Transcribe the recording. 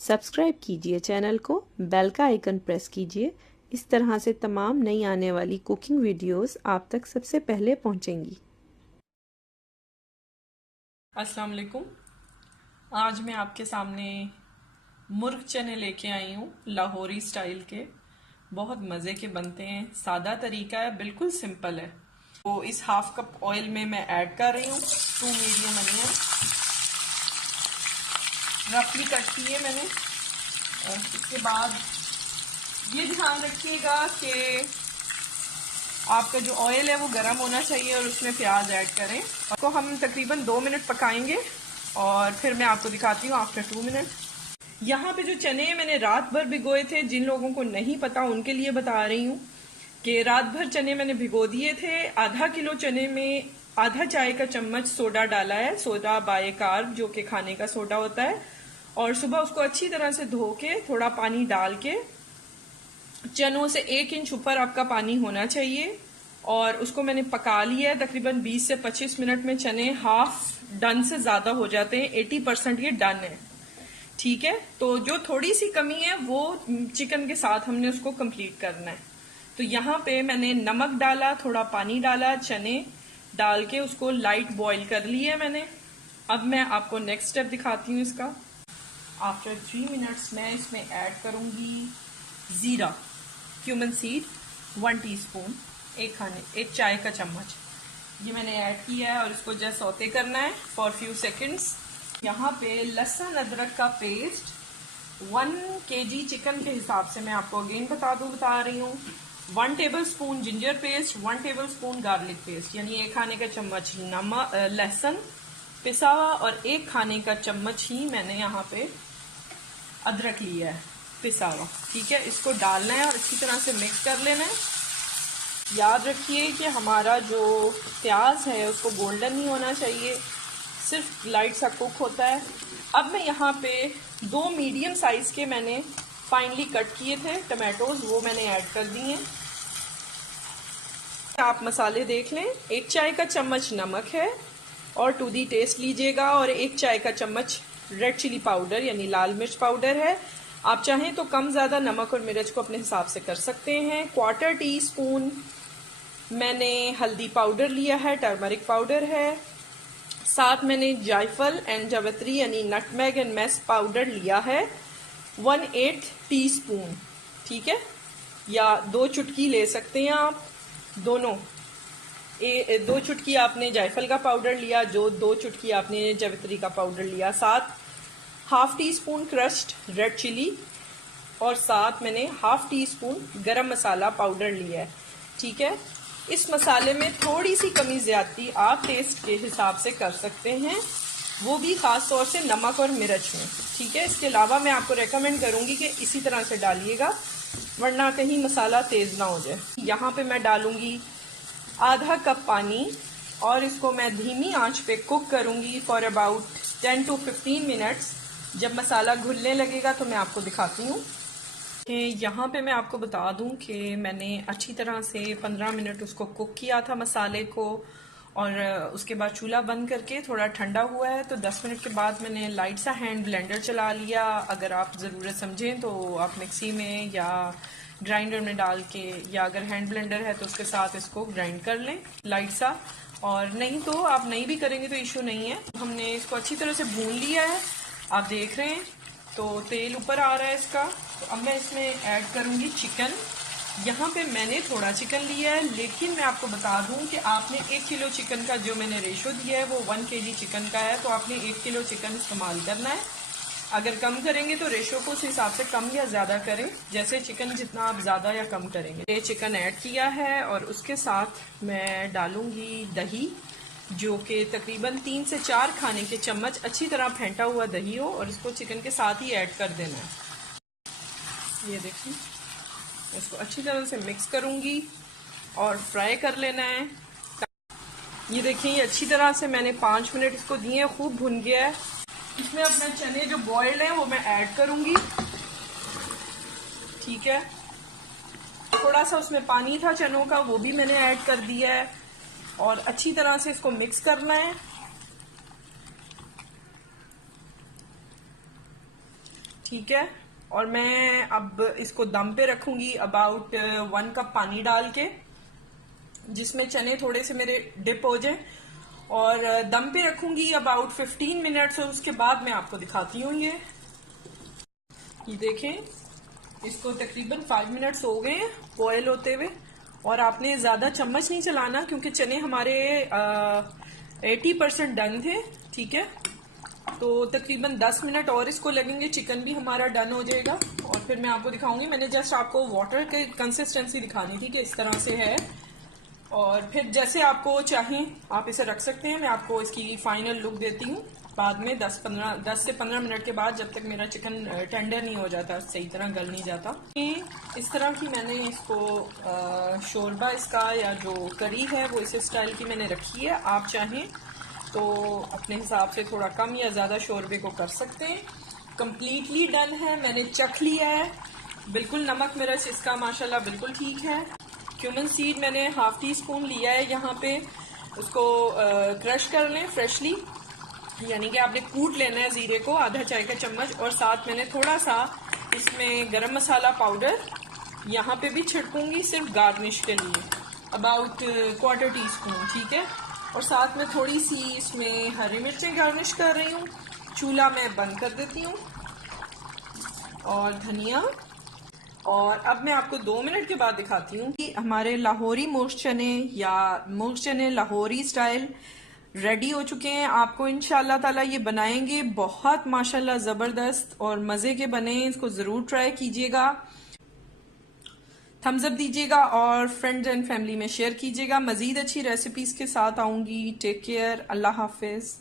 Subscribe कीजिए channel को, bell का आइकन प्रेस कीजिए। इस तरह से तमाम नई आने वाली कुकिंग वीडियोस आप तक सबसे पहले पहुंचेंगी। अस्सलाम वालेकुम। आज मैं आपके सामने मुर्ग चने लेके आई हूँ, लाहौरी स्टाइल के। बहुत मज़े के बनते हैं, सादा तरीका है, बिल्कुल सिंपल है। तो इस हाफ कप ऑयल में मैं ऐड कर रही हूँ 2 मीडियम अनियन, रफली कट किए मैंने। और इसके बाद ये ध्यान रखिएगा कि आपका जो ऑयल है वो गर्म होना चाहिए और उसमें प्याज ऐड करें। तो हम तकरीबन 2 मिनट पकाएंगे और फिर मैं आपको दिखाती हूँ आफ्टर 2 मिनट। यहाँ पे जो चने मैंने रात भर भिगोए थे, जिन लोगों को नहीं पता उनके लिए बता रही हूँ कि रात भर चने मैंने भिगो दिए थे। आधा किलो चने में आधा चाय का चम्मच सोडा डाला है, सोडा बाय कार्ब जो कि खाने का सोडा होता है। और सुबह उसको अच्छी तरह से धो के थोड़ा पानी डाल के, चनों से 1 इंच ऊपर आपका पानी होना चाहिए, और उसको मैंने पका लिया है। तकरीबन 20 से 25 मिनट में चने हाफ डन से ज्यादा हो जाते हैं, 80% ये डन है। ठीक है, तो जो थोड़ी सी कमी है वो चिकन के साथ हमने उसको कंप्लीट करना है। तो यहाँ पे मैंने नमक डाला, थोड़ा पानी डाला, चने डाल के उसको लाइट बॉईल कर लिया मैंने। अब मैं आपको नेक्स्ट स्टेप दिखाती हूँ इसका। आफ्टर 3 मिनट्स मैं इसमें ऐड करूंगी जीरा, क्यूमन सीड 1 टीस्पून, एक चाय का चम्मच ये मैंने ऐड किया है और इसको जस्ट सौते करना है फॉर फ्यू सेकंड्स। यहाँ पे लहसुन अदरक का पेस्ट 1 केजी चिकन के हिसाब से मैं आपको अगेन बता रही हूँ। 1 table spoon ginger paste, 1 table spoon garlic paste, यानी 1 खाने का चम्मच नमक लहसुन पिसा हुआ, और 1 खाने का चम्मच ही मैंने यहाँ पे अदरक लिया है पिसा हुआ। ठीक है, इसको डालना है और अच्छी तरह से मिक्स कर लेना है। याद रखिए कि हमारा जो प्याज है उसको गोल्डन नहीं होना चाहिए, सिर्फ लाइट सा कुक होता है। अब मैं यहाँ पे 2 मीडियम साइज के मैंने फाइनली कट किए थे टमाटोज, वो मैंने ऐड कर दिए। आप मसाले देख लें, 1 चाय का चम्मच नमक है और टू दी टेस्ट लीजिएगा, और 1 चाय का चम्मच रेड चिली पाउडर यानी लाल मिर्च पाउडर है। आप चाहें तो कम ज्यादा नमक और मिर्च को अपने हिसाब से कर सकते हैं। 1/4 टीस्पून मैंने हल्दी पाउडर लिया है, टर्मरिक पाउडर है। साथ मैंने जायफल एंड जावित्री यानी नटमेग एंड मैस पाउडर लिया है 1/8 टीस्पून। ठीक है, या 2 चुटकी ले सकते हैं आप, दोनों 2 चुटकी आपने जायफल का पाउडर लिया, जो 2 चुटकी आपने जावित्री का पाउडर लिया। साथ ½ टीस्पून क्रश्ड रेड चिली, और साथ मैंने ½ टीस्पून गरम मसाला पाउडर लिया है। ठीक है, इस मसाले में थोड़ी सी कमी ज्यादती आप टेस्ट के हिसाब से कर सकते हैं, वो भी खास तौर से नमक और मिर्च में। ठीक है, इसके अलावा मैं आपको रेकमेंड करूंगी कि इसी तरह से डालिएगा, वरना कहीं मसाला तेज ना हो जाए। यहाँ पे मैं डालूंगी आधा कप पानी और इसको मैं धीमी आंच पे कुक करूंगी फॉर अबाउट 10 to 15 मिनट्स। जब मसाला घुलने लगेगा तो मैं आपको दिखाती हूँ। यहाँ पे मैं आपको बता दूं कि मैंने अच्छी तरह से 15 मिनट उसको कुक किया था मसाले को, और उसके बाद चूल्हा बंद करके थोड़ा ठंडा हुआ है तो 10 मिनट के बाद मैंने लाइट सा हैंड ब्लेंडर चला लिया। अगर आप ज़रूरत समझें तो आप मिक्सी में या ग्राइंडर में डाल के, या अगर हैंड ब्लेंडर है तो उसके साथ इसको ग्राइंड कर लें लाइट सा, और नहीं तो आप नहीं भी करेंगे तो इशू नहीं है। हमने इसको अच्छी तरह से भून लिया है, आप देख रहे हैं तो तेल ऊपर आ रहा है इसका। तो अब मैं इसमें ऐड करूंगी चिकन। यहाँ पे मैंने थोड़ा चिकन लिया है, लेकिन मैं आपको बता दूं कि आपने 1 किलो चिकन का जो मैंने रेशो दिया है वो 1 केजी चिकन का है, तो आपने 1 किलो चिकन इस्तेमाल करना है। अगर कम करेंगे तो रेशो को उस हिसाब से कम या ज़्यादा करें, जैसे चिकन जितना आप ज़्यादा या कम करेंगे। ये चिकन ऐड किया है और उसके साथ मैं डालूंगी दही, जो कि तकरीबन 3 से 4 खाने के चम्मच अच्छी तरह फेंटा हुआ दही हो, और इसको चिकन के साथ ही ऐड कर देना है। ये देखिए, इसको अच्छी तरह से मिक्स करूंगी और फ्राई कर लेना है। ये देखिए, ये अच्छी तरह से मैंने 5 मिनट इसको दिए, खूब भुन गया है। इसमें अपने चने जो बॉइल्ड हैं वो मैं ऐड करूंगी। ठीक है, थोड़ा सा उसमें पानी था चनों का, वो भी मैंने ऐड कर दिया है, और अच्छी तरह से इसको मिक्स करना है। ठीक है। और मैं अब इसको दम पे रखूंगी अबाउट 1 कप पानी डाल के, जिसमें चने थोड़े से मेरे डिप हो जाए, और दम पे रखूंगी अबाउट 15 मिनट्स। और उसके बाद मैं आपको दिखाती हूँ ये देखें, इसको तकरीबन 5 मिनट्स हो गए हैं बॉयल होते हुए। और आपने ज्यादा चम्मच नहीं चलाना क्योंकि चने हमारे 80% डन थे, ठीक है। तो तकरीबन 10 मिनट और इसको लगेंगे, चिकन भी हमारा डन हो जाएगा। और फिर मैं आपको दिखाऊंगी, मैंने जस्ट आपको वाटर के कंसिस्टेंसी दिखानी थी कि इस तरह से है। और फिर जैसे आपको चाहिए आप इसे रख सकते हैं। मैं आपको इसकी फाइनल लुक देती हूँ बाद में 10 से 15 मिनट के बाद, जब तक मेरा चिकन टेंडर नहीं हो जाता, सही तरह गल नहीं जाता। इस तरह की मैंने इसको शोरबा इसका या जो करी है वो इस स्टाइल की मैंने रखी है। आप चाहें तो अपने हिसाब से थोड़ा कम या ज़्यादा शोरबे को कर सकते हैं। कम्प्लीटली डन है, मैंने चख लिया है, बिल्कुल नमक मिर्च इसका माशाल्लाह बिल्कुल ठीक है। क्यूमन सीड मैंने हाफ टी स्पून लिया है यहाँ पे, उसको क्रश कर लें फ्रेशली, यानी कि आपने कूट लेना है जीरे को, आधा चाय का चम्मच। और साथ मैंने थोड़ा सा इसमें गरम मसाला पाउडर यहाँ पे भी छिड़कूंगी सिर्फ गार्निश के लिए, अबाउट क्वार्टर टी स्पून, ठीक है। और साथ में थोड़ी सी इसमें हरी मिर्चें गार्निश कर रही हूँ। चूल्हा मैं बंद कर देती हूँ, और धनिया। और अब मैं आपको 2 मिनट के बाद दिखाती हूँ कि हमारे लाहौरी मुर्ग चने या मुर्ग चने लाहौरी स्टाइल रेडी हो चुके हैं। आपको इंशाल्लाह ताला ये बनाएंगे, बहुत माशाल्लाह जबरदस्त और मजे के बने। इसको जरूर ट्राई कीजिएगा, थम्स अप दीजिएगा और फ्रेंड्स एंड फैमिली में शेयर कीजिएगा। मजीद अच्छी रेसिपीज के साथ आऊंगी। टेक केयर, अल्लाह हाफिज।